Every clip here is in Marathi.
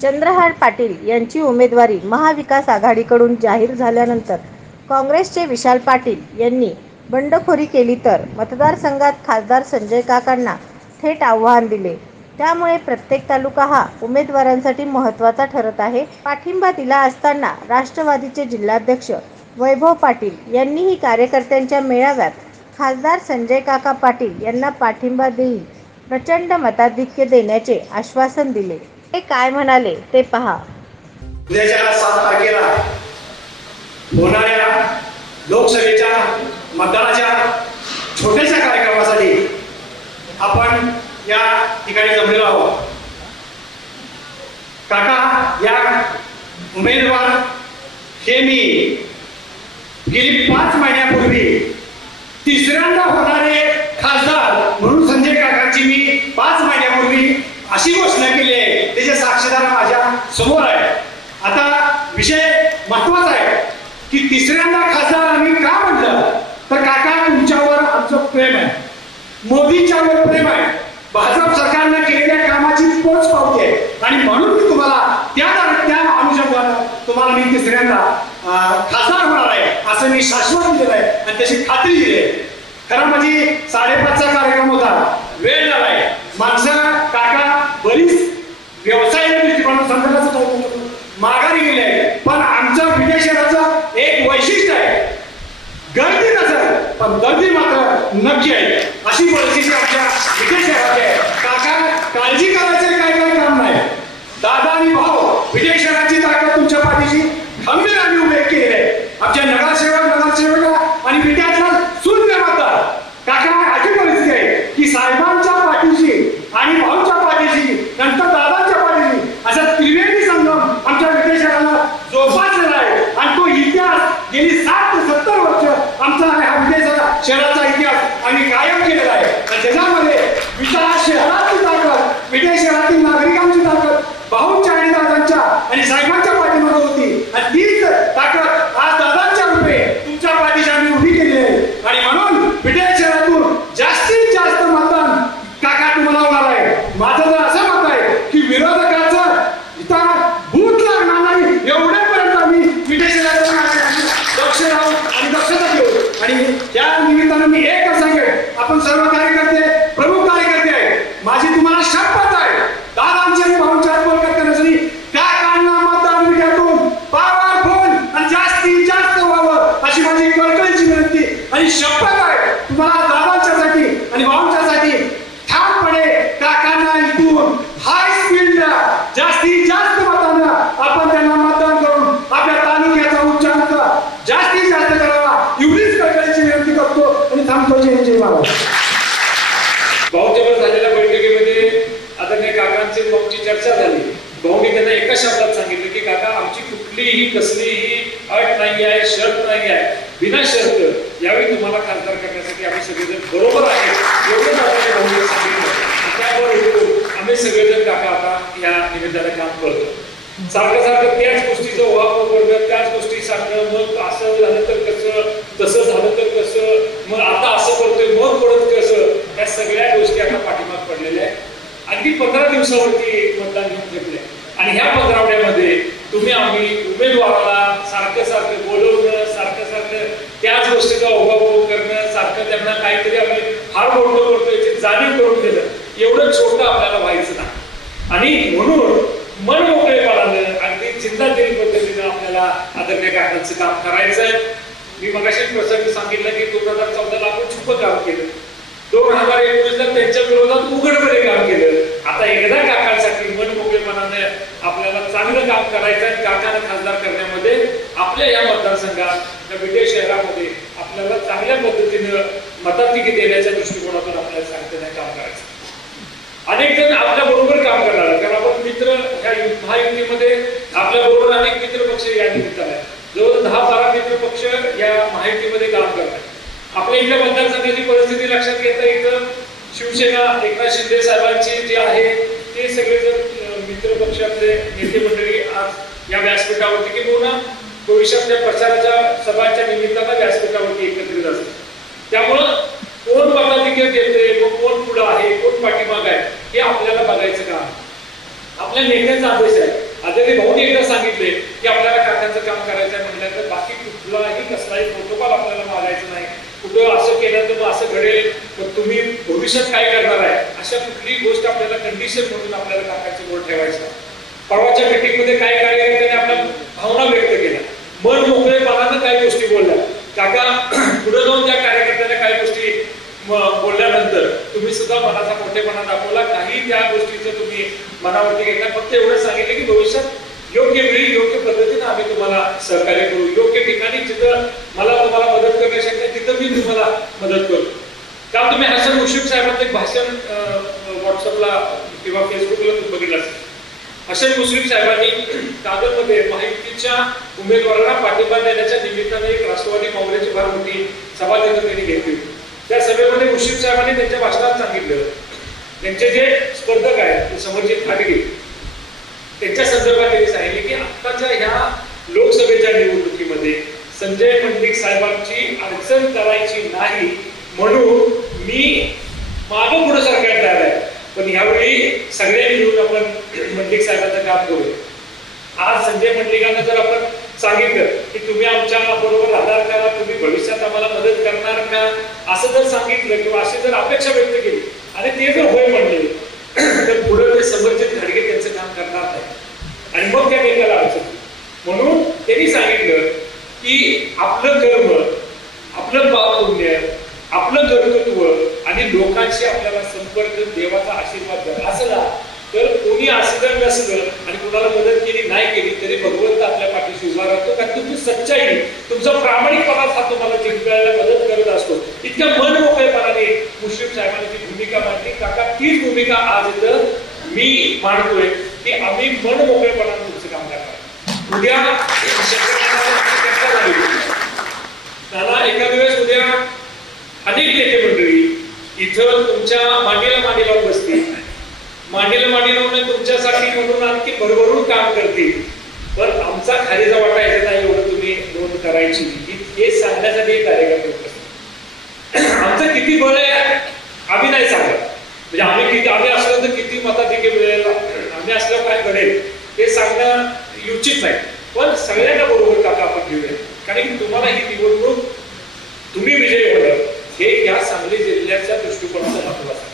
चंद्रहार पाटील यांची उमेदवारी महाविकास आघाडीकडून जाहीर झाल्यानंतर काँग्रेसचे विशाल पाटील यांनी बंडखोरी केली तर मतदारसंघात खासदार संजय काकांना थेट आव्हान दिले. त्यामुळे प्रत्येक तालुका हा उमेदवारांसाठी महत्त्वाचा ठरत आहे. पाठिंबा दिला असताना राष्ट्रवादीचे जिल्हाध्यक्ष वैभव पाटील यांनीही कार्यकर्त्यांच्या मेळाव्यात खासदार संजय काका पाटील यांना पाठिंबा देऊन प्रचंड मताधिक्य देण्याचे आश्वासन दिले. ते काय म्हणाले ते पहा. उद्याच्या 7 तारखेला होणाऱ्या लोकसभेच्या मतदानाच्या छोट्याशा कार्यक्रमासाठी आपण या ठिकाणी जमलेलो आहोत. काका या उमेदवार हे मी गेली 5 महिन्यापूर्वी तिसऱ्यांदा होणारे खासदार म्हणून संजय काकांची मी 5 महिन्यापूर्वी अशी घोषणा केली आहे, त्याचे साक्षीदार माझ्या समोर आहे. आता विषय महत्वाचा आहे की तिसऱ्यांदा खासदार आम्ही का म्हटलं तर काका तुमच्यावर आमचं प्रेम आहे, मोदींच्यावर प्रेम आहे, भाजप सरकारने केलेल्या कामाची पोच पावते आणि म्हणून मी तुम्हाला त्या अनुषंगाने तुम्हाला मी तिसऱ्यांदा खासदार होणार आहे असं मी शाश्वत दिलेलं आहे आणि त्याची खात्री दिली आहे. खरं म्हणजे 5:30चा कार्यक्रम होता, वेळ झालाय. माणसं काका बरीच व्यवसाय माघारी गेले, पण आमचं विजय शहराचं एक वैशिष्ट्य आहे, गर्दी नसेल पण गर्दी मात्र नक्की आहे. अशी परिस्थिती आमच्या विजय शहराची आहे. काका काळजी करायचे काय काम नाही. दादा आणि भाऊ विजय शहराची ताकद तुमच्या पाठीशी खंबीर आम्ही उभे केले आहे. आमच्या नगरसेवक आणि विद्यार्थ्यांना शून्य मतदार. काका अशी परिस्थिती आहे की साहेबांच्या पाठीशी आणि भाऊच्या पाठीशी नंतर दादांच्या पाठीशी असा त्रिवेणी संगम आमच्या विजय शहराला जोपासलेला आहे आणि तो इतिहास गेली 60 ते 70 वर्ष आमचा हा विजय शहराचा इतिहास आम्ही कायम केलेला आहे. आणि त्याच्यामध्ये विशाल शहराची ताकद, विजय शहरातील नागरिकांची ताकद भाऊंच्या आणि दादांच्या आणि साहेबांच्या पाठीमागे होती आणि तीच ताकद आज दादांच्या रूपे तुमच्या पाठीशी आम्ही उभी केली आहे. आणि म्हणून विजय शहरातून जास्तीत जास्त मतदान काका तुम्हाला होणार आहे. माझं तर असं मत आहे की विरोधकाचं इथं भूत लागणार नाही एवढ्यापर्यंत आम्ही विजय शहरात लक्ष राहू आणि दक्षता घेऊ. आणि त्या निमित्तानं मी एकच सांगेन, आपण सर्व कार्यकर्ते प्रमुख कार्यकर्ते आहेत, माझी तुम्हाला शपथ आहे दादांच्या आणि भाऊंच्या हातबळकट करण्यासाठी काकांना मतदान विचारून पॉवरफुल आणि जास्तीत जास्त व्हावं अशी माझी कळकळीची विनंती आणि शपथ आहे. तुम्हाला दादांच्यासाठी आणि भाऊंच्यासाठी ठामपणे काकांना इथून हाय स्पीडला जास्तीत जास्त मतांना आपण त्यांना मतदान करून आपल्या तालुक्याचा उच्चांक जास्तीत जास्त करावा एवढीच कळकळीची विनंती करतो आणि थांबतो. जय बाबा. भाऊच्यावर झालेल्या बैठकीमध्ये आदरणीय काकांची भाऊची चर्चा झाली. भाऊने त्यांना एका शब्दात सांगितलं की काका आमची कुठलीही कसलीही अट नाही आहे, शर्त नाही आहे, बिना शर्त यावेळी तुम्हाला खासदार करण्यासाठी आम्ही सगळेजण बरोबर आहे एवढंच आदरणीय भाऊने सांगितलं. त्यावर आम्ही सगळेजण काका आता या निमित्तानं काम करतो. सारखं त्याच गोष्टीचा उहापोह करणं, त्याच गोष्टी सांगणं, मग असं झालं तर कसं, तसं झालं तर कसं, मग आता असं करतोय मग पडत कसं, त्या सगळ्या गोष्टी आता पाठीमाग पडलेल्या आहेत. अगदी 15 दिवसावरती मतदान घेऊन घेतलंय आणि ह्या पंधरवड्यामध्ये तुम्ही आम्ही उमेदवाराला सारखं बोलवणं, सारखं त्याच गोष्टीचा उहापोह करणं, सारखं त्यांना काहीतरी आम्ही हार बोलतो करतो याची जाणीव करून दिलं. एवढं छोटं आपल्याला व्हायचं नाही आणि म्हणून मन मोकळेपणानं अगदी चिंताशील पद्धतीनं आपल्याला आदरणीय काकांचं काम करायचं आहे. मी मगाशी प्रसंग सांगितलं की 2014ला आपण छुपं काम केलं, 2019ला त्यांच्या विरोधात उघडपणे काम केलं. आता एकदा काकांसाठी मन मोकळेपणाने आपल्याला चांगलं काम करायचं आहे. काकांना खासदार करण्यामध्ये आपल्या या मतदारसंघात विजय शहरामध्ये आपल्याला चांगल्या पद्धतीनं मताधिक्य देण्याच्या दृष्टिकोनातून आपल्याला सांगताना काम करायचं. अनेक जण आपल्या बरोबर काम करणार, कारण आपण मित्र ह्या महायुतीमध्ये आपल्या बरोबर अनेक मित्र पक्ष या निमित्ताने जवळ 10-12 मित्र पक्ष या महायुतीमध्ये काम करतात. आपल्या इथल्या मतदारसंघाची परिस्थिती लक्षात घेता इथं शिवसेना एकनाथ शिंदे साहेबांची जे आहे ते सगळेजण मित्र पक्षातले नेते मंडळी आज या व्यासपीठावरती किंवा भविष्यातल्या प्रचाराच्या सभांच्या निमित्तानं व्यासपीठावरती एकत्रित असतात. त्यामुळं कोण पदाधिकारी देतोय, कोण पुढं आहे, कोण पाठीमाग आहे, हे आपल्याला बघायचं काम. आपल्या नेत्यांचा आदेश आहे. आदरणीय भाऊनी एकदा सांगितले की आपल्याला काकांचं काम करायचं आहे म्हटल्यानंतर बाकी कुठलाही कसलाही प्रोटोकॉल आपल्याला मागायचं नाही. कुठं असं केलं तर मग असं घडेल, मग तुम्ही भविष्यात काय करणार आहे, अशा कुठलीही गोष्ट आपल्याला कंडिशन म्हणून आपल्याला काकांची बोल ठेवायचं. परवाच्या मीटिंगमध्ये काय कार्यकर्त्यांनी आपल्या भावना व्यक्त केल्या, मन मोकळेपणानं काही गोष्टी बोलल्या. काका पुढे जाऊन त्या कार्यकर्त्यांना काही गोष्टी बोलल्यानंतर तुम्ही सुद्धा मनाचा मोठेपणा दाखवला. काही त्या गोष्टीचं तुम्ही मनावरती घेतला. फक्त एवढं सांगितलं की भविष्यात योग्य वेळी योग्य पद्धतीने आम्ही तुम्हाला सहकार्य करू. योग्य ठिकाणी जिथं मला तुम्हाला मदत करणे शक्य आहे तिथं मी तुम्हाला मदत करू. काल तुम्ही हसन मुश्रीफ साहेबांचं एक भाषण व्हॉट्सअपला किंवा फेसबुकला तुम्ही बघितलं असेल. हसन मुश्रीफ साहेबांनी कागदमध्ये महायुतीच्या उमेदवारांना पाठिंबा देण्याच्या निमित्ताने एक राष्ट्रवादी काँग्रेसची फार मोठी सभा त्यांनी घेतली. त्या सभेमध्ये मुश्रीफ साहेबांनी त्यांच्या भाषणात सांगितलं त्यांचे जे स्पर्धक आहेत समरजित खाडगे त्यांच्या संदर्भात त्यांनी सांगितले की आत्ताच्या ह्या लोकसभेच्या निवडणुकीमध्ये संजय मंडलिक साहेबांची अडचण करायची नाही म्हणून मी मागं पुढे सरकार तयार आहे. पण यावेळी सगळ्यांनी मिळून आपण मंडलिक साहेबांचं काम करू. आज संजय मंडलिकांना जर आपण सांगितलं की तुम्ही आमच्या बरोबर राहणार का, तुम्ही भविष्यात आम्हाला मदत करणार का, असं जर सांगितलं किंवा अशी जर अपेक्षा व्यक्त केली आणि ते जर होय म्हणले तर पुढे ते समर्जित घाडगे त्यांचं काम करणार नाही आणि मग त्या नेत्याला अडचण. म्हणून त्यांनी सांगितलं की आपलं कर्म, आपलं पाप पुण्य, आपलं कर्तृत्व आणि लोकांशी आपल्याला संपर्क, देवाचा आशीर्वाद असला तर कोणी असलं नसलं आणि कुणाला मदत केली नाही केली तरी भगवंत आपल्या पाठीशी उभा राहतो. कारण तुमची सच्चाई, तुमचा प्रामाणिकपणा हा तुम्हाला जिंकायला मदत करत असतो. इतक्या मन मोकळेपणाने मुश्रीफ साहेबांनी जी भूमिका मांडली, काका तीच भूमिका आज इथं मी मांडतोय की आम्ही मन मोकळेपणाने तुमचं काम करणार. उद्या त्याला एखाद्या वेळेस उद्या अनेक नेते मंडळी इथं तुमच्या मांडीला मांडी लावून बसतील, मांडीला मांडी लावून तुमच्यासाठी म्हणून आणखी भरभरून काम करतील. पण आमचा खारीचा वाटा यायचा नाही एवढं तुम्ही नोंद करायची हे सांगण्यासाठी कार्यक्रम. आमचं किती बळ आहे आम्ही नाही सांगत. म्हणजे आम्ही असलं तर किती मताधिक्य मिळेल, आम्ही असलं काय घडेल हे सांगणं उचित नाही. पण सगळ्यांना बरोबर काका आपण घेऊया. कारण की तुम्हाला ही निवडणूक तुम्ही विजयी होणार हे या सांगली जिल्ह्याच्या दृष्टिकोनाचं महत्व आहे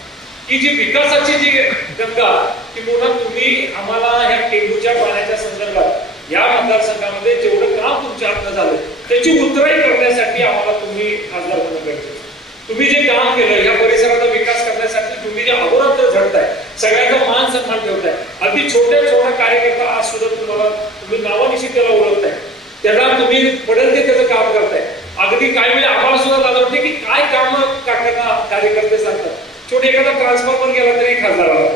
की जी विकासाची जी गंगा ती पुन्हा तुम्ही आम्हाला ह्या टेंबूच्या पाण्याच्या संदर्भात या मतदारसंघामध्ये जेवढं काम तुमच्या हातनं झालं त्याची उतराई करण्यासाठी आम्हाला तुम्ही खासदार होणं गरजेचं. तुम्ही जे काम केलं या परिसराचा विकास करण्यासाठी तुम्ही जे अहोरात्र झटताय, सगळ्यांचा मान सन्मान ठेवताय, अगदी छोट्या कार्यकर्ता आज सुद्धा तुम्ही नावानिशी त्याला ओळखताय, त्याला तुम्ही पडेल ते त्याचं काम करताय. अगदी काही वेळी आम्हाला सुद्धा जाणवते की काय काम कार्यकर्ते सांगतात. छोटे एखादा ट्रान्सफॉर्मर गेला तरी खासदाराला,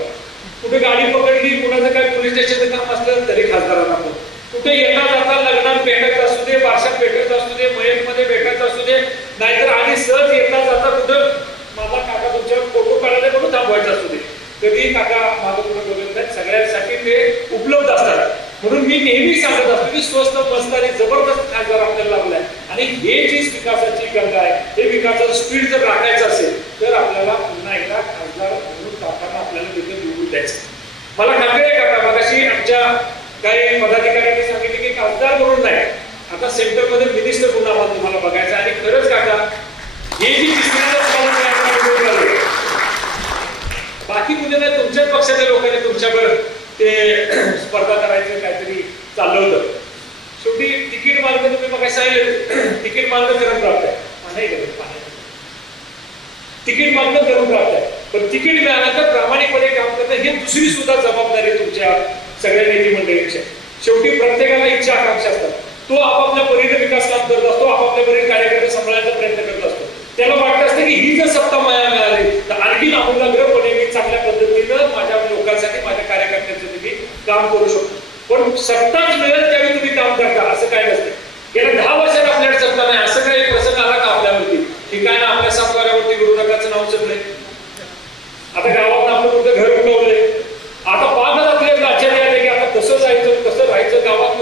कुठे गाडी पकडली, कुणाचं काय पोलीस स्टेशनचं काम असलं तरी खासदारांना, कुठे येता जाता लग्नात भेटायचं असू दे, बारशात भेटायचं असू दे, मयतमध्ये भेटायचं असू दे, नाहीतर आधी सहज येता जाता कुठं माझा काका तुमच्या फोटो काढायला म्हणून थांबवायचं असू दे, कधी काका मागं पुढे बघत नाही, सगळ्यांसाठी ते उपलब्ध असतात. म्हणून मी नेहमी सांगत असतो की स्वस्त मस्त आणि जबरदस्त खासदार आपल्याला लागलाय आणि हे जी विकासाची गंगा आहे हे विकासाचं स्पीड जर राखायचं असेल तर आपल्याला पुन्हा एकदा खासदार म्हणून काकांना आपल्याला तिथे निवडून द्यायचं. मला खात्री आहे काका मगाशी आमच्या काही पदाधिकाऱ्यांनी सांगितले की खासदार म्हणून नाही, आता सेंटरमध्ये मिनिस्टर म्हणून आम्हाला तुम्हाला बघायचं. आणि खरंच काका हे जी बाकी कुठे नाही, तुमच्याच पक्षाच्या लोकांनी तुमच्यावर ते स्पर्धा करायचं काहीतरी चाललं होतं. शेवटी तिकीट मार्ग तुम्ही मग सांगितलं तिकीट मार्ग करून प्राप्त आहे, नाही करत तिकीट मार्ग करून प्राप्त आहे. पण तिकीट मिळालं तर प्रामाणिकपणे काम करणं हे दुसरी सुद्धा जबाबदारी तुमच्या सगळ्या नेते मंडळींची. शेवटी प्रत्येकाला इच्छा आकांक्षा असतात, तो आपापल्या परीने विकास काम करत असतो, आपापल्या परीने कार्यकर्ते सांभाळायचा प्रयत्न करत असतो. त्याला वाटत असतं की ही जर सत्ता मला मिळाली तर आणखी आमूलाग्रपणे मी चांगल्या पद्धतीनं माझ्या लोकांसाठी माझ्या कार्यकर्त्यांसाठी मी काम करू शकतो. पण सत्ताच मिळेल त्यावेळी तुम्ही काम करता असं काय नसतं. गेल्या 10 वर्षात आपल्याकडे सत्ता नाही असं काही प्रसंग आला का आपल्यावरती की काय ना आपल्या सातबाऱ्यावरती गुरुनाथाचं नाव चढलंय, आता गावात आपलं कुठं घर उठवलंय, आता पाहत आपल्याला आश्चर्य आले की आता कसं जायचं कसं राहायचं, गावात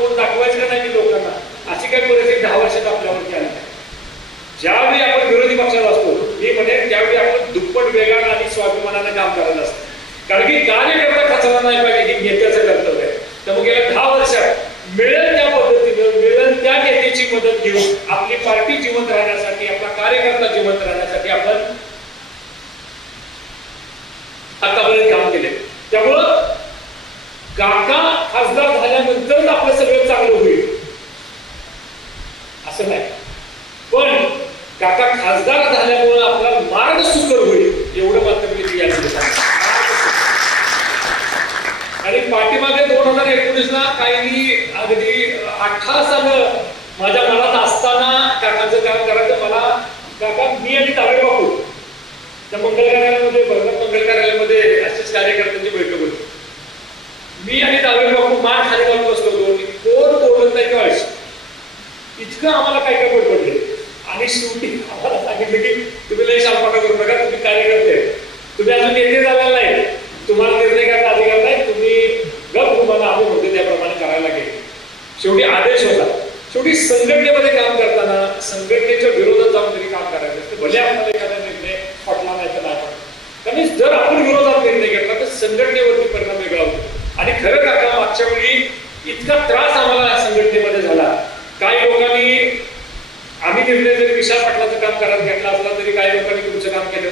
काम करायचं असतं. कारण की कार्यकर्ता खचला नाही पाहिजे ही नेत्याचं कर्तव्य आहे. तर मग गेल्या 10 वर्षात मिळेल त्या पद्धतीनं मिळेल त्या नेत्याची मदत घेऊन आपली पार्टी जिवंत राहण्यासाठी आपला कार्यकर्ता जिवंत राहण्यासाठी आपण आतापर्यंत काम केले. त्यामुळं काका खासदार झाल्यानंतर आपलं सगळं चांगलं होईल असं नाही, पण काका खासदार झाल्यामुळे आपला मार्ग सुकर होईल एवढं मात्र मी या आणि पाठीमागे 2019 ला काही अगदी 18 साल माझ्या मनात असताना काकांचं काम करायचं. मला काका मी आणि ताबे बापू त्या मंगल कार्यालयामध्ये भरत मंगल कार्यालयामध्ये अशीच कार्यकर्त्यांची बैठक होती. मी आणि ताबे बापू मान खाली घालून बसलो होतो. कोण बोलत नाही किंवा इतकं आम्हाला काय काय पडले आणि शेवटी आम्हाला सांगितलं की तुम्ही लय शालपाटा करू नका, तुम्ही कार्यकर्ते तुम्ही अजून नेते झालेला नाही, तुम्हाला निर्णय घ्यायचा अधिकार नाही, तुम्ही गप तुम्हाला आम्ही म्हणतो त्याप्रमाणे करायला लागेल. शेवटी आदेश होता. शेवटी संघटनेमध्ये काम करताना संघटनेच्या विरोधात जाऊन तरी काम करायचं तर भले आपल्याला एखादा निर्णय पटला नाही तर नाही पडला, कारण जर आपण विरोधात निर्णय घेतला तर संघटनेवरती परिणाम वेगळा होतो. आणि खरं काका मागच्या वेळी इतका त्रास आम्हाला संघटनेमध्ये झाला. काही लोकांनी आम्ही निर्णय जरी विशाल पाटलाचं काम करत घेतला असला तरी काही लोकांनी तुमचं काम केलं,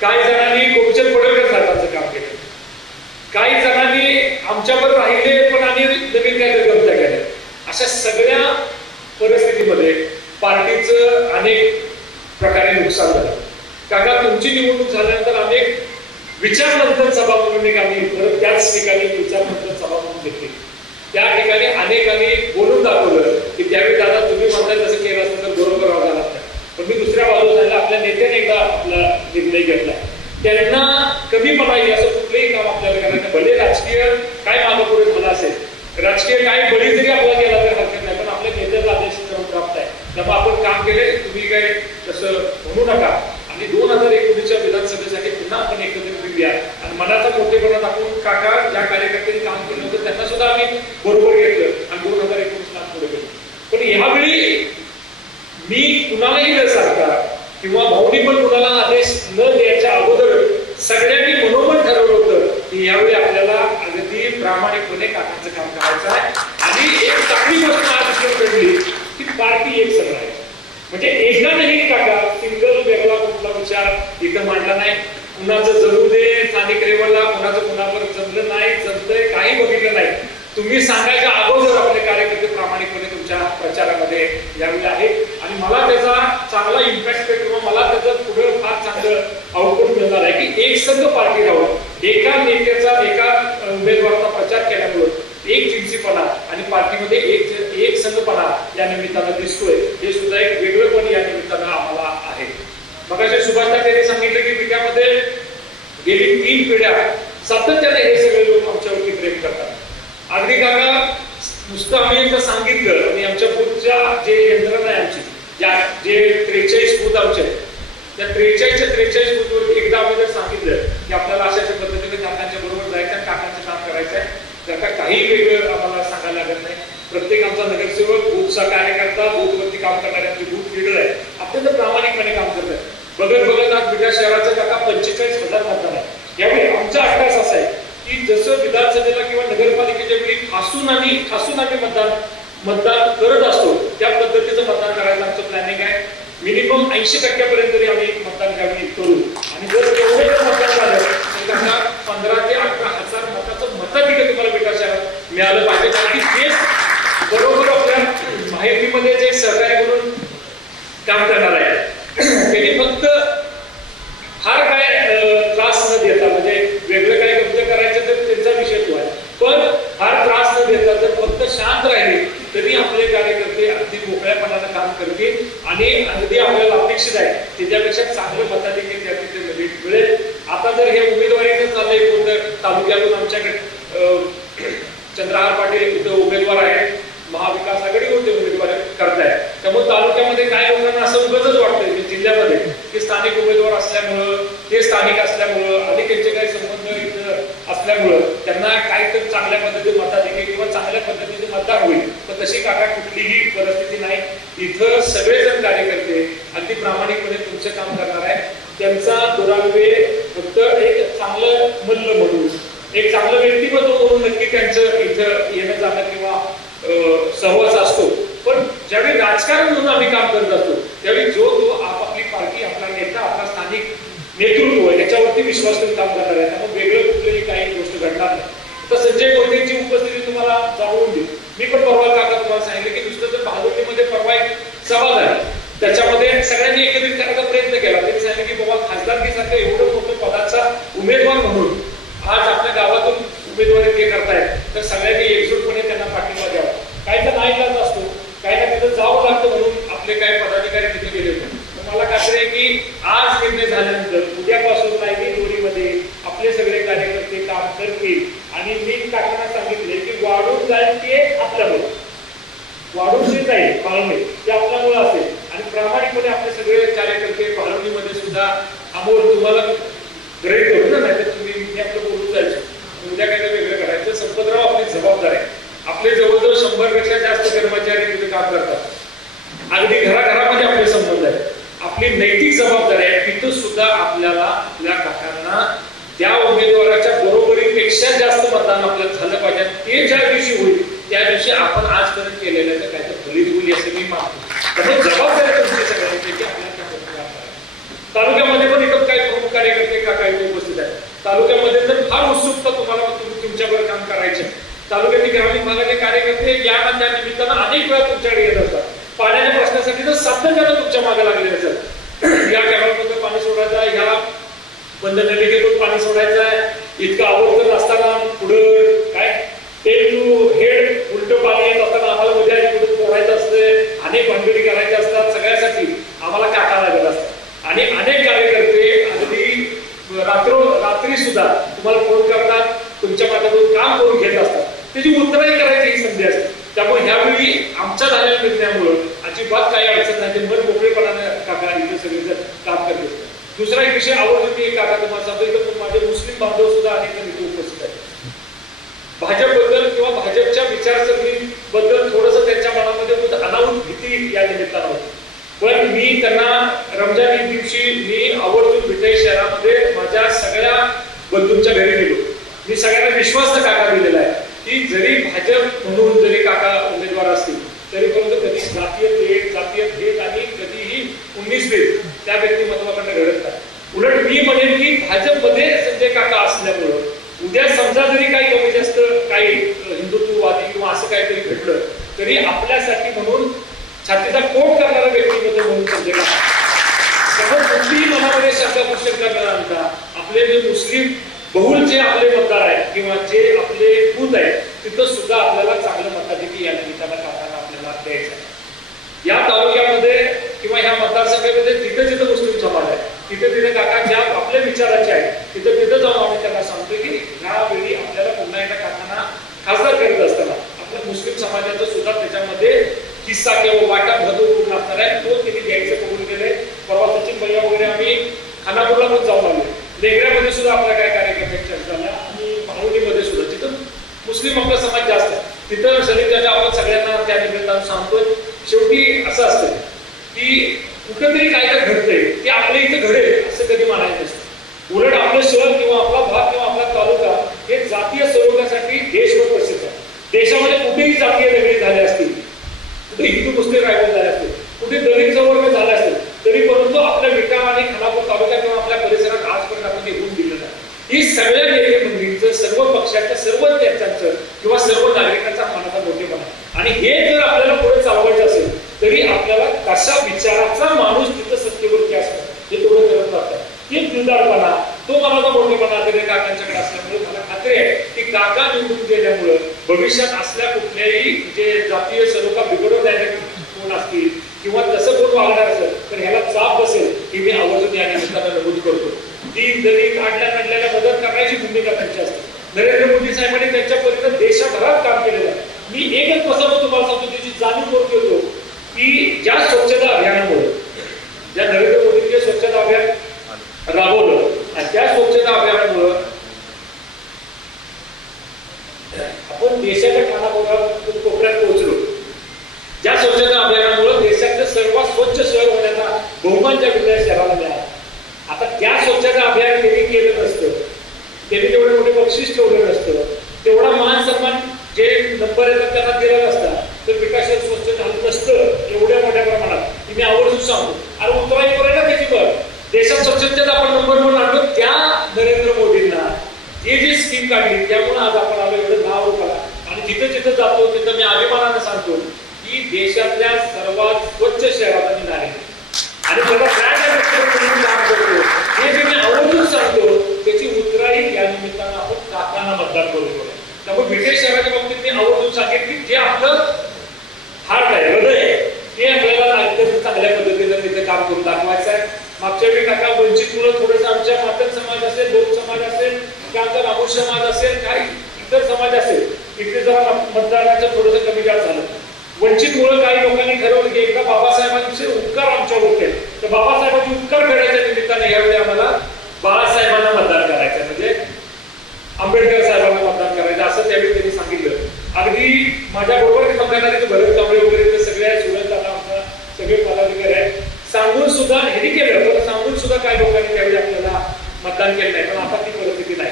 काही जणांनी गोपचंद पडळकर साहेबांचं काम केलं, काही जणांनी आमच्यावर राहिले पण आणि नवीन काहीतरी गमत्या केल्या. अशा सगळ्या परिस्थितीमध्ये पार्टीचं अनेक प्रकारे नुकसान झालं. काका तुमची निवडणूक झाल्यानंतर अनेक विचारमंथन सभा म्हणून एक आम्ही परत त्याच ठिकाणी विचारमंथन सभा म्हणून घेतली. त्या ठिकाणी अनेकांनी बोलून दाखवलं की त्यावेळी दादा तुम्ही म्हणताय तसं केलं असतं तर बरोबर झाला नाही, पण मी दुसऱ्या बाजूला झालं आपल्या नेत्याने एकदा आपला निर्णय घेतला. त्यांना कमीपणा येईल असं कुठलंही काम आपल्याला करायचं. भले राजकीय काय मागं पुढे झाला असेल, राजकीय काय बळी जरी आपला गेला तर हरकत नाही, पण आपल्या नेत्याचा आदेश प्राप्त आहे त्यामुळे आपण काम केले. तुम्ही काय तसं म्हणू नका. आणि 2019च्या विधानसभेसाठी पुन्हा आपण एकत्रित येऊया आणि मनाचा मोठेपणा दाखवून काका ज्या कार्यकर्त्यांनी काम केलं होतं त्यांना सुद्धा आम्ही बरोबर घेतलं आणि 2019 ला पुढे गेलो. पण यावेळी मी कुणालाही न सांगता किंवा भाऊनी पण कुणाला आदेश न द्यायच्या अगोदर सगळ्यांनी मनोमन ठरवलं होतं की यावेळी आपल्याला अगदी प्रामाणिकपणे काकांचं काम करायचं आहे. आणि एक चांगली गोष्ट आज घडली की पार्टी एक सगळं आहे. म्हणजे एका नाही काका सिंगल वेगळा कुठला विचार इथं मांडला नाही. कुणाचं जमू दे स्थानिक लेवलला, कुणाचं कुणावर जमलं नाही जमतंय काही बघितलं नाही. तुम्ही सांगायच्या अगोदर आपले कार्यकर्ते प्रामाणिकपणे तुमच्या प्रचारामध्ये यावेळी आहे आणि मला त्याचा चांगला इम्पॅक्ट किंवा मला त्याचं पुढे फार चांगलं आउटपुट मिळणार आहे की एक संघ पार्टी राहून एका नेत्याचा एका उमेदवाराचा प्रचार केल्यामुळे एक जिन्सीपणा आणि पार्टीमध्ये एक संघपणा या निमित्तानं दिसतोय. हे सुद्धा एक वेगळंपण या निमित्तानं आम्हाला आहे. मगाशी सुभाष ठाकरे सांगितलं की पिढ्यामध्ये गेली 3 पिढ्या सातत्याने हे सगळे लोक आमच्यावरती प्रेम करतात. अगदी काका नुसतं आम्ही एकदा सांगितलं आणि आमच्या बूथच्या जे यंत्रणा आहे आमची जे 43 बूथ आमचे त्या 43 बूथवरती एकदा आम्ही जर सांगितलं की आपल्याला अशा पद्धतीने काकांच्या बरोबर जायचं आणि काकांचं काम करायचं आहे तर काही वेगळं आम्हाला सांगायला लागत नाही. प्रत्येक आमचा नगरसेवक बूथचा कार्यकर्ता बूथवरती काम करणाऱ्यांची बूथ लीडर आहे अत्यंत प्रामाणिकपणे काम करत आहे. बघत आज बिडा शहराचं काका 45,000 मतदान आहे. यावेळी आमचा अट्टास असा आहे की जसं विधानसभेला किंवा नगरपालिकेच्या वेळी ठासून आम्ही मतदान करत असतो त्या पद्धतीचं मतदान करायचं आमचं प्लॅनिंग आहे. मिनिमम 80% तरी आम्ही मतदान यावेळी करू आणि जर एवढे मतदान झालं तर त्यांना 15,000 ते 18,000 मताचं मताधिक्य तुम्हाला बिडा शहरात मिळालं पाहिजे. कारण की तेच बरोबर आपल्या माहितीमध्ये जे सहकार्य म्हणून काम करणार आहे त्यांनी फक्त फार काय त्रास न देता म्हणजे वेगळं काय कब्जा करायचं तर त्यांचा विषय तो आहे, पण फार त्रास न देता जर फक्त शांत राहिले तरी आपले कार्यकर्ते अगदी मोकळ्यापणानं काम करतील आणि अगदी आपल्याला अपेक्षित आहे त्याच्यापेक्षा चांगलं मताधिक्य त्या तिथे मिळेल. आता जर हे उमेदवारीचं चाललंय कोणतं तालुक्यातून आमच्याकडे चंद्रहार पाटील इथं उमेदवार आहेत, महाविकास आघाडीवरती उमेदवार करतायत. त्यामुळे तालुक्यामध्ये काय लोकांना असं उगाचच वाटतंय जिल्ह्यामध्ये की स्थानिक उमेदवार असल्यामुळं ते स्थानिक असल्यामुळं आणि त्यांचे काही संबंध इथं असल्यामुळं त्यांना काहीतरी चांगल्या पद्धतीने मताधिक्य किंवा चांगल्या पद्धतीने मतदान होईल. पण तशी काका कुठलीही परिस्थिती नाही. इथं सगळेजण कार्यकर्ते अगदी प्रामाणिकपणे तुमचं काम करणार आहे. त्यांचा दुरावे फक्त एक चांगलं मल्ल म्हणून, एक चांगलं व्यक्तिमत्व म्हणून नक्की त्यांचं इथं येणं जाणं किंवा सहवास असतो. पण ज्यावेळी राजकारण म्हणून आम्ही काम करत असतो त्यावेळी जो आपापली पार्टी, आपला नेता, आपला स्थानिक नेतृत्व याच्यावरती विश्वास ठेवून काम करणार आहे. त्यामुळे वेगळं कुठलीही काही गोष्ट घडणार नाही. तर संजय कोयतेची उपस्थिती तुम्हाला जाणवून देईल. मी पण परवा काका तुम्हाला सांगितलं की नुसतं जर बहादुरीमध्ये परवा एक सभा झाली, त्याच्यामध्ये सगळ्यांनी एकत्रित करायचा प्रयत्न केला. त्यांनी सांगितलं की बाबा खासदारकीसारखं एवढं मोठं पदाचा उमेदवार म्हणून आज आपल्या गावातून उमेदवारी ते करतायत तर सगळ्यांनी एकजूटपणे त्यांना पाठिंबा द्यावा. काही तर नाही जात असतो, काही ना तिथं जावं लागतं म्हणून आपले काही पदाधिकारी तिथे गेले होते. मला खात्री आहे की आज निर्णय झाल्यानंतर उद्यापासून लायब्ररीमध्ये आपले सगळे कार्यकर्ते काम करतील. आणि मी काकांना सांगितले की वाढून जाईल ते आपल्यामुळे, वाढून जे जाईल पाळणे ते आपल्यामुळे असेल. आणि प्रामाणिकपणे आपले सगळे कार्यकर्ते पाळणीमध्ये सुद्धा आमोर तुम्हाला ग्रहित करू ना, नाही तर तुम्ही मी आपलं बोलून जायचं उद्या काय वेगळं करायचं. संपतराव आपली जबाबदार आहे. आपले जवळजवळ 100 पेक्षा जास्त कर्मचारी तिथे काम करतात. अगदी घराघरामध्ये आपले संबंध आहेत. आपली नैतिक जबाबदारी आहे. तिथं सुद्धा आपल्याला आपल्या काकांना त्या उमेदवाराच्या बरोबरीपेक्षा जास्त मतदान आपल्याला झालं पाहिजे. ते ज्या दिवशी होईल त्या दिवशी आपण आजपर्यंत केलेलं काय तर फलित होईल असं मी मानतो. त्यामुळे जबाबदारी तुमची सगळ्यांची की आपल्याला तालुक्यामध्ये पण एकदम काही प्रमुख कार्यकर्ते काका इथे उपस्थित आहेत. तालुक्यामध्ये तर फार उत्सुकता तुम्हाला तुमच्यावर काम करायचे. तालुक्यातील ग्रामीण भागाचे कार्यकर्ते या त्या निमित्तानं अनेक वेळा तुमच्याकडे येत असतात. पाण्याच्या प्रश्नासाठी तर सातत्यानं तुमच्या मागे लागलेले असतात. या कॅनलमधून पाणी सोडायचं आहे, ह्या बंद नलिकेतून पाणी सोडायचं आहे, इतकं आवडतं नसताना पुढं काय टेल हेड उलट पाणी येत असताना आम्हाला उद्या पुढे पोहायचं असतं, अनेक भानगडी करायच्या असतात. सगळ्यासाठी आम्हाला काका लागत असतात. आणि अनेक कार्यकर्ते अगदी रात्री सुद्धा तुम्हाला फोन करतात, तुमच्या माध्यमातून काम करून घेत असतात. त्याची उत्तरही करायची ही संधी असते. त्यामुळे ह्यावेळी आमच्या झालेल्या निर्णयामुळे अजिबात काही अडचण नाही. मन मोकळेपणाने काका इथे सगळेजण काम करते. दुसरा एक विषय आवडतो की काका तुम्हाला सांगतो इथं माझे मुस्लिम बांधव सुद्धा अनेक जण इथे उपस्थित आहेत. भाजपबद्दल किंवा भाजपच्या विचारसरणीबद्दल थोडंसं त्यांच्या मनामध्ये अनाहूत भीती या निमित्तानं होती. पण मी त्यांना रमजान ईद दिवशी मी आवर्जून भिटई शहरामध्ये माझ्या सगळ्या बंधूंच्या घरी गेलो. मी सगळ्यांना विश्वास काका दिलेला आहे की जरी भाजप म्हणून जरी काका उमेदवार असतील तरी परंतु कधी जातीय भेद आणि कधीही 19 भेद त्या व्यक्तिमत्वाकडे घडत नाही. उलट मी म्हणेन की भाजपमध्ये संजय काका असल्यामुळं उद्या समजा जरी काही कमी जास्त काही हिंदुत्ववादी किंवा असं काहीतरी घडलं तरी आपल्यासाठी म्हणून छातीचा कोट करणारा व्यक्तिमत्व म्हणून संजय काका. त्यामुळे कुठलीही मनामध्ये शंका करणार आणता आपले जे मुस्लिम बहुल जे आपले मतदार आहेत किंवा जे आपले बूथ आहेत तिथं सुद्धा आपल्याला चांगलं मताधिकी या निमित्तानं काकांना आपल्याला द्यायचं आहे. या तालुक्यामध्ये किंवा ह्या मतदारसंघामध्ये जिथं जिथं मुस्लिम समाज आहे तिथे काका ज्या आपल्या विचाराचे आहेत तिथं जाऊन आम्ही त्यांना सांगतो की ह्यावेळी आपल्याला पुन्हा एकदा काकांना खासदार करत असताना आपल्या मुस्लिम समाजाचं सुद्धा त्याच्यामध्ये किस्सा किंवा वाटा भरपूर असणार आहे. तो त्यांनी द्यायचं कबूल केलंय. परवा सचिन भैया वगैरे आम्ही खानापूरला पण जाऊन आलो. लेकऱ्यामध्ये सुद्धा आपल्या काही कार्यकर्त्यांच्या झाल्या आणि भावडीमध्ये सुद्धा जिथं मुस्लिम आपला समाज जास्त आहे तिथं शरीराच्या आपण सगळ्यांना त्या निमित्तानं सांगतोय. शेवटी असं असतं की कुठेतरी काय तर घडतंय ते आपल्या इथं घडेल असं कधी मानायचं नसतं. उलट आपलं शहर किंवा आपला भाग किंवा आपला तालुका हे जातीय स्वरूपासाठी देशभर प्रसिद्ध आहे. देशामध्ये कुठेही जातीय वेगळी झाले असतील, कुठे हिंदू मुस्लिम रायवल झाले असतील, कुठे दलित संवर्ग झाले असतील तरी परंतु आपल्या विटा आणि खानापूर तालुक्यात किंवा आपल्या परिसरात आजपर्यंत आपण येऊन दिलं नाही. ही सगळ्या नेते मंडळींचं, सर्व पक्षाच्या, सर्व नेत्यांचं किंवा सर्व नागरिकांचा मनाचा मोठेपणा. आणि हे जर आपल्याला पुढे चालवायचं असेल तरी आपल्याला कशा विचाराचा माणूस तिथं सत्तेवरती असतो हे थोडं करत राहतात. ते दिलदारपणा, तो मनाचा मोठेपणा तरी काकांच्याकडे असल्यामुळे मला खात्री आहे की काका निवडून गेल्यामुळे भविष्यात असल्या कुठल्याही जे जातीय स्वरूपा बिघडवून द्यायचे कोण असतील किंवा तसं कोण वागणार असेल तर ह्याला चाप बसेल ही मी आवर्जून या निमित्तानं नमूद करतो. ती जरी काढल्याला मदत करण्याची भूमिका त्यांची असते. नरेंद्र मोदी साहेबांनी त्यांच्यापर्यंत देशभरात काम केलेलं आहे. मी एकच प्रसंग तुम्हाला सांगतो त्याची जाणीव करून घेतो की ज्या स्वच्छता अभियानामुळे ज्या नरेंद्र मोदींचे स्वच्छता अभियान राबवलं आणि त्या स्वच्छता अभियानामुळे आपण देशाच्या कोपऱ्यात पोहोचलो. ज्या स्वच्छता अभियानामुळे देशातलं सर्वात स्वच्छ शहर होण्याचा बहुमान ज्या विद्या शहराला मिळाला. आता त्या स्वच्छता अभियान त्यांनी केलं नसतं, त्यांनी तेवढे मोठे बक्षीस ठेवलं नसतं, तेवढा मान सन्मान जे नंबर येतात त्यांना दिला नसता, तर विकास शहर स्वच्छ झालं नसतं एवढ्या मोठ्या प्रमाणात. मी आवर्जून सांगतो. आणि उतराई करायला त्याची बघ, देशात स्वच्छतेत आपण नंबर 1 आणलो त्या नरेंद्र मोदींना जी स्कीम काढली, त्यामुळे आज आपण आलो एवढं नाव करा. आणि जिथे जिथे जातो तिथं मी अभिमानानं सांगतो की देशातल्या सर्वात स्वच्छ शहरात आम्ही नाही, आणि त्याला काम करतो हे जे मी आवर्जून सांगतो, त्याची उतराई या निमित्तानं आपण काकांना मतदान करू. त्यामुळे विटे शहराच्या बाबतीत मी आवर्जून सांगेन की जे आपलं हार्ट आहे, हृदय आहे, ते आपल्याला अत्यंत चांगल्या पद्धतीनं तिथे काम करून दाखवायचं आहे. मागच्या वेळी काका वंचित मुलं थोडंसं आमच्या मातन समाज असेल, लोक समाज असेल, आमचा रामोश समाज असेल, काही इतर समाज असेल, तिथे जरा मतदानाचं थोडंसं कमी जास्त झालं. वंचित मुळे काही लोकांनी ठरवलं की एकदा बाबासाहेबांचे उपकार आमच्यावर होते, तर बाबासाहेबांचे उपकार करण्याच्या निमित्ताने यावेळी आम्हाला बाळासाहेबांना मतदान करायचं, म्हणजे आंबेडकर साहेबांना मतदान करायचं असं त्यावेळी त्यांनी सांगितलं. अगदी माझ्या बरोबर मतदानाचे भरत तांबे वगैरे सगळ्या सुरताना आमचा सगळे पदाधिकारी आहेत, सांगून सुद्धा हे केलं, पण सांगून सुद्धा काही लोकांनी त्यावेळी आपल्याला मतदान केलं नाही. पण आता ती परिस्थिती नाही.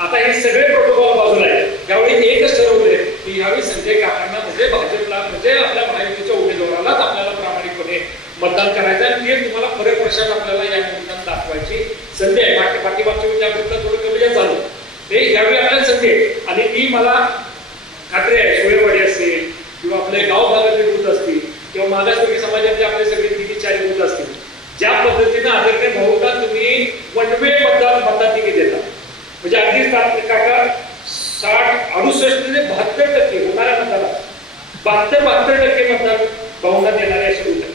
आता हे सगळे प्रोटोकॉल बाजूला आहे. यावेळी एकच ठरवलंय की यावेळी संजय काकांना म्हणजे भाजपला म्हणजे आपल्या महायुतीच्या उमेदवारालाच आपल्याला प्रामाणिकपणे मतदान करायचं, आणि ते तुम्हाला खरे प्रशासन आपल्याला या निमित्तानं दाखवायची संधी आहे. पाठीमागच्या वेळी त्याबद्दल थोडं कमी जास्त झालं, ते यावेळी आपल्याला संधी आहे. आणि ती मला खात्री आहे, सोयवाडी असेल किंवा आपले गाव भागातले बूथ असतील किंवा मागासवर्गीय समाजातले आपले सगळे 3-4 बूथ असतील, ज्या पद्धतीने आदरणीय भाऊंना तुम्ही वनवे मतदान तिकीट देता, म्हणजे अगदी काका 68% होणाऱ्या मतदानात 72% मतदान भाऊंना देणारे असे बूथ आहेत.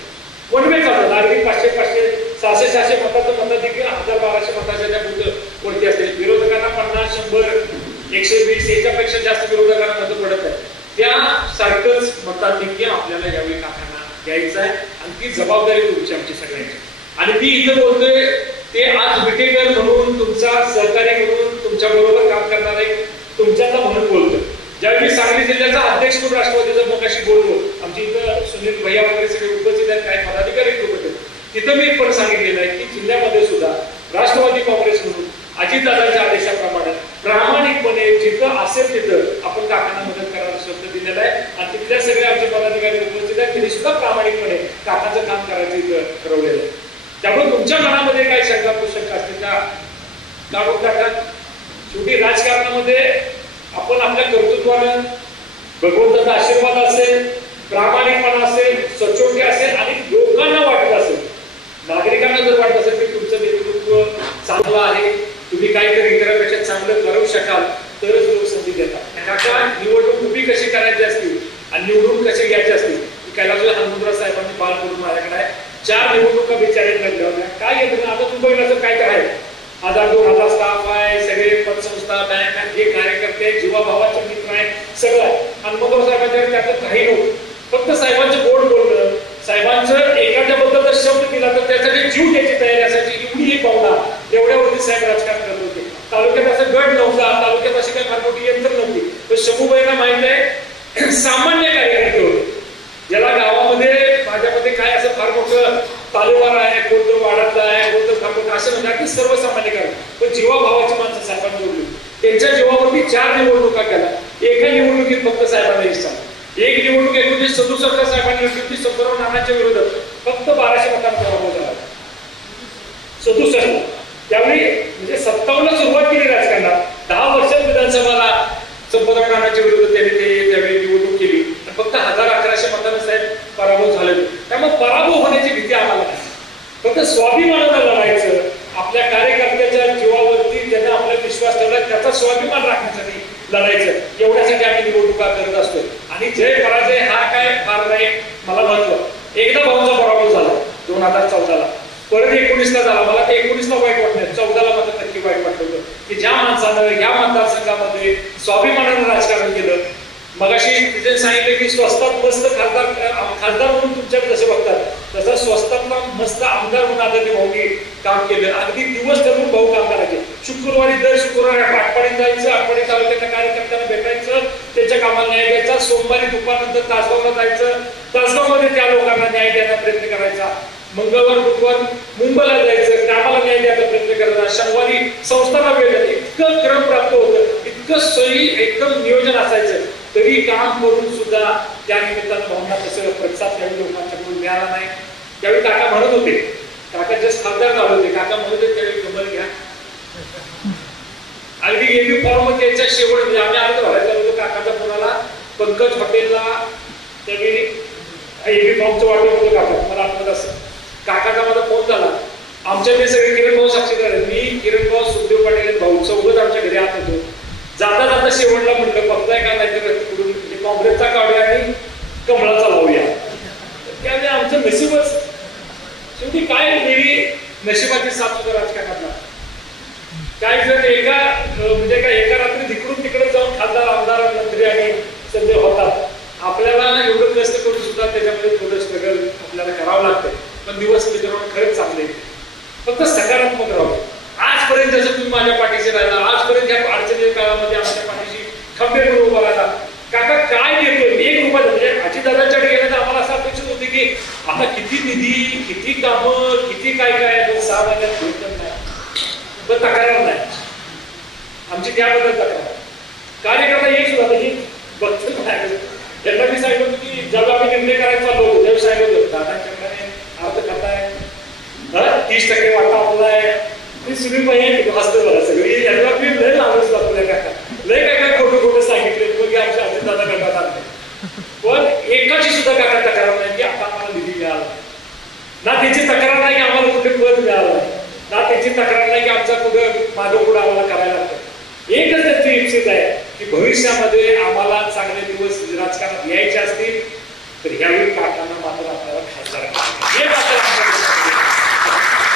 वनवे चालतात, अगदी 500, 600 मताचं मतदान देखील 1000-1200 मताच्या त्या बूथ वरती असते. विरोधकांना 50, 100, 120 याच्यापेक्षा जास्त विरोधकांना मतं पडत आहे. त्यासारखंच मताधिक्य आपल्याला यावेळी काकांना द्यायचं आहे, आणि ती जबाबदारी तुमची आमची सगळ्यांची. आणि ती इथं बोलतोय ते आज विटेकर म्हणून, तुमचा सहकारी म्हणून, तुमच्या बरोबर काम करणारे तुमच्यातला म्हणून बोलतोय. ज्यावेळी सांगली जिल्ह्याचा अध्यक्ष म्हणून राष्ट्रवादीचा मगाशी बोललो, आमची इथं सुनील भैया वगैरे सगळे उपस्थित आहेत, काही पदाधिकारी होते, तिथं मी पण सांगितलेलं आहे की जिल्ह्यामध्ये सुद्धा राष्ट्रवादी काँग्रेस म्हणून अजितदादांच्या आदेशाप्रमाणे प्रामाणिकपणे जिथं असेल तिथं आपण काकांना मदत करायला शब्द दिलेला आहे, आणि तिथल्या सगळे आमचे पदाधिकारी उपस्थित आहेत, त्यांनी सुद्धा प्रामाणिकपणे काकाचं काम करायचं इथं ठरवलेलं आहे. त्यामुळे तुमच्या मनामध्ये काही शंका कुशंका असतील का काका, शेवटी राजकारणामध्ये आपण आपल्या कर्तृत्वानं भगवंताचा आशीर्वाद असेल, प्रामाणिकपणा असेल, सचोटी असेल, आणि लोकांना वाटत असेल, नागरिकांना जर वाटत असेल की तुमचं नेतृत्व चांगलं आहे, तुम्ही काहीतरी इतरांपेक्षा चांगलं करू शकाल, तरच लोक संधी देतात. काका निवडणूक उभी कशी करायची असतील आणि निवडून कसे घ्यायचे असतील, कैलास हनुमंतराव साहेबांनी बाल करून माझ्याकडे आहे 4 निवडणुका विचारित लागल्या होत्या. काय येतं ना, आता तुम्ही बघितलं काय काय आहे, 1000-2000 स्टाफ आहे, सगळे पतसंस्था, बँक, जे कार्यकर्ते, जीवाभावाचे मित्र आहेत, सगळं. हनुमंतराव साहेबांच्या त्यातलं काही नव्हतं, फक्त साहेबांचं बोर्ड बोलणं, साहेबांचं एखाद्याबद्दल जर शब्द दिला तर त्यासाठी जीव द्यायची तयारी असायची, एवढी एक पावला, एवढ्यावरती साहेब राजकारण करत होते. तालुक्यात असं गट नव्हता, तालुक्यात अशी काही फार मोठी यंत्र नव्हती. पण शंभूबाईंना माहित आहे सामान्य कार्यकर्ते होते, ज्याला गावामध्ये माझ्यामध्ये काय असं फार मोठं तालुवार आहे, कोणतं वाढतलं आहे, कोणतं फार मोठं असं म्हणजे की सर्वसामान्य कार्य, पण जीवाभावाची माणसं साहेबांनी जोडली. त्यांच्या जीवावरती 4 निवडणुका केल्या. एका निवडणुकीत फक्त साहेबांना हिस्सा, एक निवडणूक 1967 साहेबांनी होती, शंभरराव नानांच्या विरोधात फक्त 1200 मतांचा पराभव झाला. 67 त्यावेळी म्हणजे 57 सुरुवात केली राजकारणात, 10 वर्षात विधानसभाला शंभरराव नानांच्या विरोधात त्यांनी त्यावेळी निवडणूक केली, फक्त 1000-1100 मतांना साहेब पराभव झाले. त्यामुळे पराभव होण्याची भीती आम्हाला नाही, फक्त स्वाभिमानानं लढायचं, आपल्या कार्यकर्त्याच्या जीवावरती ज्यांना आपला विश्वास ठेवला त्याचा स्वाभिमान राखण्यासाठी लढायचं, एवढ्यासाठी आम्ही निवडणुका करत असतो. आणि जय पराजय हा काय फार नाही मला महत्व. एकदा भाऊंचा पराभव झाला 2014ला, परत 19ला झाला. मला ते 19ला वाईट वाटलं, 14ला मात्र नक्की वाईट वाटलं की ज्या माणसानं या मतदारसंघामध्ये स्वाभिमानानं राजकारण केलं. मगाशी तिथे सांगितलं की स्वस्तात मस्त खासदार म्हणून तुमच्याकडे जसं बघतात तसं स्वस्तातला मस्त आमदार म्हणून आदरणीय भाऊंनी काम केलं. अगदी दिवस ठरवून भाऊ काम करायचे. दर शुक्रवारी आटपाडीत जायचं, आटपाडी तालुक्यातल्या कार्यकर्त्यांना भेटायचं, त्यांच्या कामाला न्याय द्यायचा. सोमवारी दुपारनंतर तासगावला जायचं, तासगावमध्ये त्या लोकांना न्याय देण्याचा प्रयत्न करायचा. मंगळवार बुधवार मुंबईला जायचं, कामाला न्याय द्यायचा प्रयत्न करायचा, शनिवारी संस्थांना वेळ द्यायचा. इतकं क्रम प्राप्त होतं, इतकं सोयी एकदम नियोजन असायचं, तरी काम करून सुद्धा त्या निमित्तानं भावना तसं प्रतिसाद त्यावेळी लोकांच्याकडून मिळाला नाही. त्यावेळी काका म्हणत होते, काका जस्ट खासदार झाले होते, काका म्हणत होते त्यावेळी कमल घ्या. अगदी एबी फॉर्म त्याच्या शेवट म्हणजे आम्ही अर्ज भरायचा होतो काकाच्या फोनाला, पंकज हॉटेलला त्यावेळी एबी फॉर्मचं वाटप होतं काका, मला आठवत असं. काकाचा माझा फोन झाला, आमच्याकडे सगळे किरण भाऊ साक्षीदार आहेत, मी किरण भाऊ सुखदेव पाटील भाऊ चौघच आमच्या घरी आत होतो. जाता जाता शेवटला म्हटलं बघताय का नाहीतर तिकडून काँग्रेसचा काढूया आणि कमळाचा लावूया. त्यामुळे आमचं नशीबच शेवटी काय वेळी नशिबाची साथ सुद्धा राजकारणातला. काय जर एका म्हणजे काय एका रात्री तिकडून तिकडे जाऊन खासदार आमदार मंत्री आणि सध्या होतात, आपल्याला एवढं कष्ट करून सुद्धा त्याच्यामध्ये थोडं स्ट्रगल आपल्याला करावं लागतं. पण दिवस त्याच्यावर खरंच चांगले, फक्त सकारात्मक राहू. आजपर्यंत जसं तुम्ही माझ्या पाठीशी राहिला, आजपर्यंत या अडचणी काळामध्ये आमच्या पाठीशी खंबीरपणे उभा राहिला. काका काय देतोय 1 रुपया म्हणजे अजितदादांच्याकडे गेलं तर आम्हाला असं अपेक्षित होते की आता किती निधी, किती कामं, किती काय काय 6 महिन्यात भेटत नाही, पण तक्रार नाही आमची त्याबद्दल. तक्रार कार्यकर्ता एक सुद्धा ही बघतो नाही. त्यांना मी सांगितलं की जेव्हा आम्ही निर्णय करायचा चालू होतो त्यावेळी सांगितलं दादांच्याकडे अर्ज करताय 30% वाटा आपलाय, ती सुरू पाहिजे हसतं बरं सगळी. यांना मी लय लावच लागतो काका, लय काय काय खोटं खोटं सांगितले मग आमच्या अजितदादा करतात आणले. पण एकाची सुद्धा काका तक्रार नाही की आता आम्हाला निधी मिळाला ना, त्याची तक्रार नाही की आम्हाला कुठे पद मिळालं ना, त्याची तक्रार नाही की आमचा कुठं मागं पुढं आम्हाला करायला लागतं. एकच त्यांची इच्छित आहे की भविष्यामध्ये आम्हाला चांगले दिवस राजकारणात यायचे असतील तर ह्यावेळी काकांना मात्र आपल्याला खासदार हे मात्र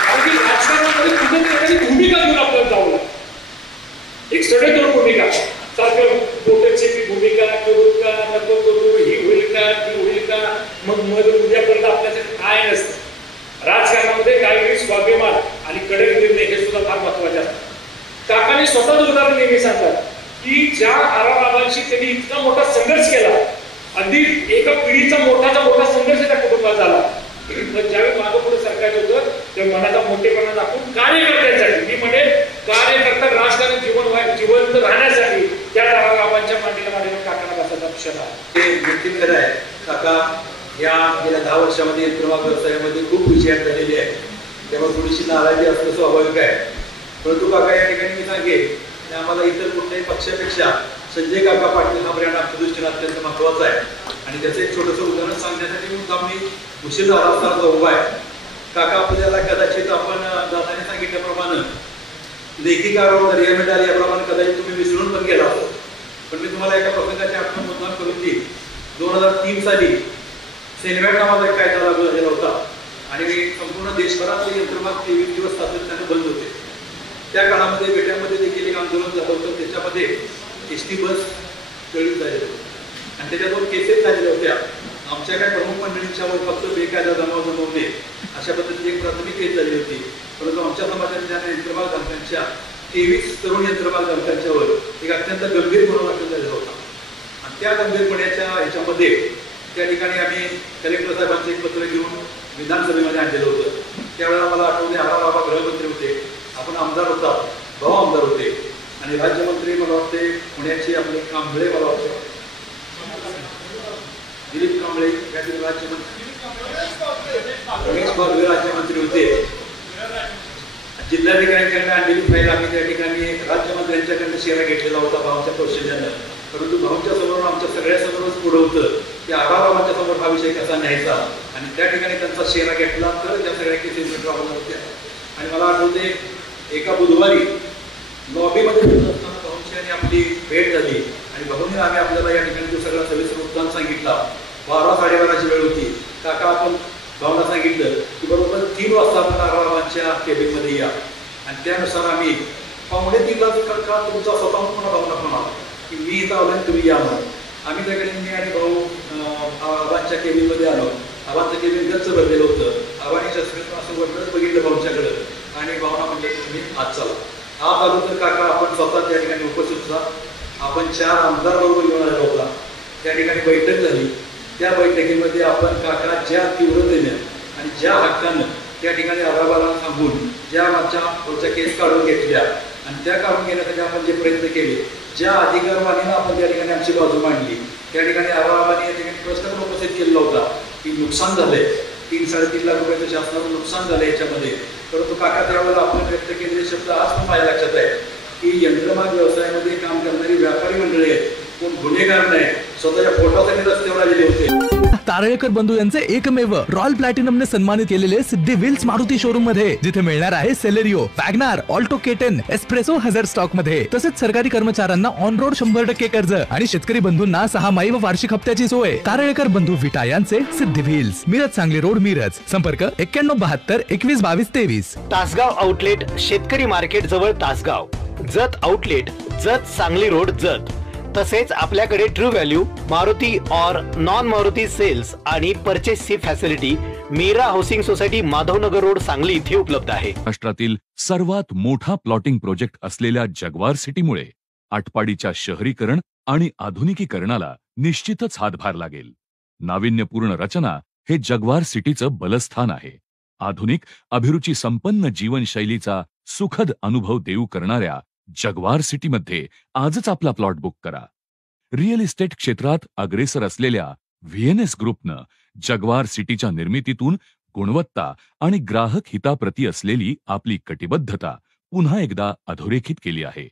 कारण की राजकारणामध्ये कुठे एखादी भूमिका घेऊन आपल्याला जावं लागतं. एक सडेतोड भूमिका सारखं बोटची भूमिका करू का नको करू, ही होईल का ती होईल का, मग उद्यापर्यंत आपल्यासाठी काय नसतं. राजकारणामध्ये काही स्वाभिमान आणि कडक निर्णय हे सुद्धा फार महत्वाचे असतात. काकाने स्वतःच उदाहरण नेहमी सांगतात की ज्या आरामाबांशी त्यांनी इतका मोठा संघर्ष केला, अगदी एका पिढीचा मोठा संघर्ष त्या कुटुंबात झाला, पण ज्यावेळी मागं पुढे सरकार होतं तेव्हा मनाचा मोठेपणा दाखवून कार्यकर्त्यांसाठी, मी म्हणेन कार्यकर्ता राजकारण जिवंत राहण्यासाठी त्या आरामाबांच्या मांडीला काकांना बसायचा क्षण आहे. ते नक्की खरं आहे. काका या गेल्या 10 वर्षामध्ये यंत्रमाग व्यवसायामध्ये खूप विजयात झालेली आहे, त्यामुळे थोडीशी नाराजी असणं स्वाभाविक आहे. परंतु काका या ठिकाणी मी सांगेन की आम्हाला इतर कुठल्याही पक्षापेक्षा संजय काका पाटील हा ब्रँड आमच्या दृष्टीने अत्यंत महत्वाचा आहे. आणि त्याचं एक छोटंसं उदाहरण सांगण्यासाठी मी उशीर झाला असताना उभा आहे. काका आपल्याला कदाचित आपण दादाने सांगितल्याप्रमाणे लेखी कारवावर दर्या मिळाली याप्रमाणे कदाचित तुम्ही विसरून पण गेला होता. पण मी तुम्हाला एका प्रसंगाची आठवण मुद्दाम करून देईल. 2003 साली सेनवॅट नावाचा एक कायदा लागू झालेला होता आणि संपूर्ण देशभरातले यंत्रमाग 23 दिवस सातत्याने बंद होते. त्या काळामध्ये बेट्यामध्ये देखील एक आंदोलन झालं होतं, त्याच्यामध्ये एसटी बस जळीत झालेलं आणि त्याच्या 2 केसेस झालेल्या होत्या. आमच्या काही प्रमुख मंडळींच्यावर फक्त बेकायदा जमवणे अशा पद्धतीने एक प्राथमिक केस झाली होती. परंतु आमच्या समाजाच्या यंत्रमाग धारकांच्या 23 तरुण यंत्रमाग धारकांच्यावर एक अत्यंत गंभीर गुन्हा दाखल झालेला होता. आणि त्या गंभीरपणाच्या ह्याच्यामध्ये त्या ठिकाणी आम्ही कलेक्टर साहेबांचं एक पत्र घेऊन विधानसभेमध्ये आणलेलं होतं. त्यावेळेला मला आठवते बाबा गृहमंत्री होते, आपण आमदार होता, भाऊ आमदार होते आणि राज्यमंत्री मला वाटते पुण्याचे आपले कांबळे, मला वाटते दिलीप कांबळे राज्यमंत्री, रमेश बागवे राज्यमंत्री होते. जिल्हाधिकाऱ्यांकडे आणलेली फाईल आम्ही त्या ठिकाणी राज्यमंत्र्यांच्याकडनं शेरा घेतलेला होता भाऊच्या कौशल्यानं. परंतु भाऊच्या समोर आमच्या सगळ्या समोरच पुढं होतं की आबाबाच्या समोर हा विषय कसा न्यायचा आणि त्या ठिकाणी त्यांचा शेरा घेतला तर त्या सगळ्या केसेस राबवल्या होत्या. आणि मला आठवते एका बुधवारी लॉबीमध्ये असताना भाऊंची आणि आपली भेट झाली आणि भाऊंनी आम्ही आपल्याला या ठिकाणी जो सगळा सविस्तर वृत्तांत सांगितला. 12-12:30ची वेळ होती. काका आपण भाऊंना सांगितलं की बरोबर 3 वाजता आपण आबाबांच्या केबिनमध्ये या आणि त्यानुसार आम्ही 2:45ला काका तुमचा स्वतःहून मला भाऊंना फोन आला की मी इथं आलो तुम्ही या म्हणून. आम्ही त्याकडे मी आणि भाऊ आबांच्या केबिनमध्ये आलो. आबांचं केबिन गच्च भरलेलं होतं. आबांनी शस्त्र असं वरच बघितलं भाऊंच्याकडं आणि भावना म्हणजे तुम्ही आज चला. आत आलो तर काका आपण स्वतः त्या ठिकाणी उपस्थित होता. आपण 4 आमदार बरोबर घेऊन आलेला होता. त्या ठिकाणी बैठक झाली. त्या बैठकीमध्ये आपण काका ज्या तीव्रतेने आणि ज्या हक्कानं त्या ठिकाणी अहवालांना थांबून ज्या पुढच्या केस काढून घेतल्या आणि त्या काढून घेण्यासाठी आपण जे प्रयत्न केले, ज्या अधिकारवाणीनं आपण त्या ठिकाणी आमची बाजू मांडली, त्या ठिकाणी अहवालाने या ठिकाणी प्रश्न पण उपस्थित केलेला होता की नुकसान झालंय, 3-3.5 लाख रुपयाचं शासनाचं नुकसान झालं याच्यामध्ये. परंतु काका त्यावेळेला आपण व्यक्त केलेले शब्द आज पण माझ्या लक्षात आहे की यंत्रमाग व्यवसायामध्ये काम करणारी व्यापारी मंडळी आहेत, कोण गुन्हेगार नाही, स्वतःच्या पोटासाठी रस्त्यावर आलेले होते. तारळेकर बंधू यांचे एकमेव रॉयल प्लॅटिनमने सन्मानित केलेले सिद्धी व्हील्स मारुती शोरूम मध्ये, जिथे मिळणार आहे Celerio, Wagon R, Alto K ten, S Presso हजर स्टॉक मध्ये. तसेच सरकारी कर्मचाऱ्यांना ऑन रोड 100% कर्ज आणि शेतकरी बंधूंना 6 व वार्षिक हप्त्याची सोय. तारळेकर बंधू विटा यांचे सिद्धी व्हील्स, मिरज सांगली रोड, मिरज. संपर्क 9172 21 22 23. तासगाव आउटलेट शेतकरी मार्केट जवळ तासगाव. Jath outlet Jath Sangli road Jath. तसेच आपल्याकडे ट्रू व्हॅल्यू, मारुती और नॉन मारुती सेल्स आणि परचेसची facility Meera housing society, Madhavnagar road, Sangli इथे उपलब्ध आहे. महाराष्ट्रातील सर्वात मोठा प्लॉटिंग प्रोजेक्ट असलेल्या जगवार सिटीमुळे आटपाडीच्या शहरीकरण आणि आधुनिकीकरणाला निश्चितच हातभार लागेल. नाविन्यपूर्ण रचना हे जगवार सिटीचं बलस्थान आहे. आधुनिक अभिरुची संपन्न जीवनशैलीचा सुखद अनुभव देऊ करणाऱ्या जगवार सिटीमध्ये आजच आपला प्लॉट बुक करा. रिअल इस्टेट क्षेत्रात अग्रेसर असलेल्या व्हीएनएस ग्रुपनं जगवार सिटीच्या निर्मितीतून गुणवत्ता आणि ग्राहक हिताप्रती असलेली आपली कटिबद्धता पुन्हा एकदा अधोरेखित केली आहे.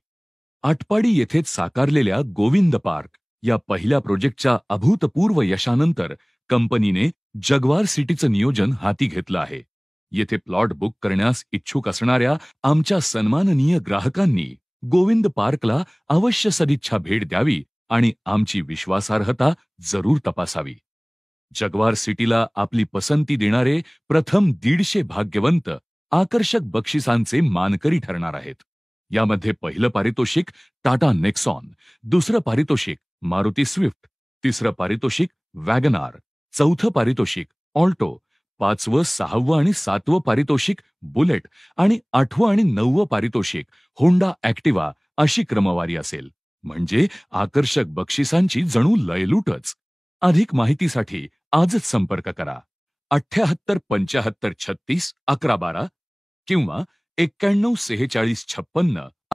आटपाडी येथेच साकारलेल्या गोविंद पार्क या पहिल्या प्रोजेक्टच्या अभूतपूर्व यशानंतर कंपनीने जगवार सिटीचं नियोजन हाती घेतलं आहे. येथे प्लॉट बुक करण्यास इच्छुक असणाऱ्या आमच्या सन्माननीय ग्राहकांनी गोविंद पार्कला अवश्य सदिच्छा भेट द्यावी आणि आमची विश्वासार्हता जरूर तपासावी. जगवार सिटीला आपली पसंती देणारे प्रथम 150 भाग्यवंत आकर्षक बक्षिसांचे मानकरी ठरणार आहेत. यामध्ये पहिलं पारितोषिक टाटा नेक्सॉन, दुसरं पारितोषिक मारुती स्विफ्ट, तिसरं पारितोषिक वॅगनार, चौथं पारितोषिक ऑल्टो, 5वं, 6वं आणि 7वं पारितोषिक बुलेट आणि 8वं आणि 9वं पारितोषिक होंडा ऍक्टिवा अशी क्रमवारी असेल. म्हणजे आकर्षक बक्षिसांची जणू लयलूटच. अधिक माहितीसाठी आजच संपर्क करा 78 75 36 11 12 किंवा 91 46 56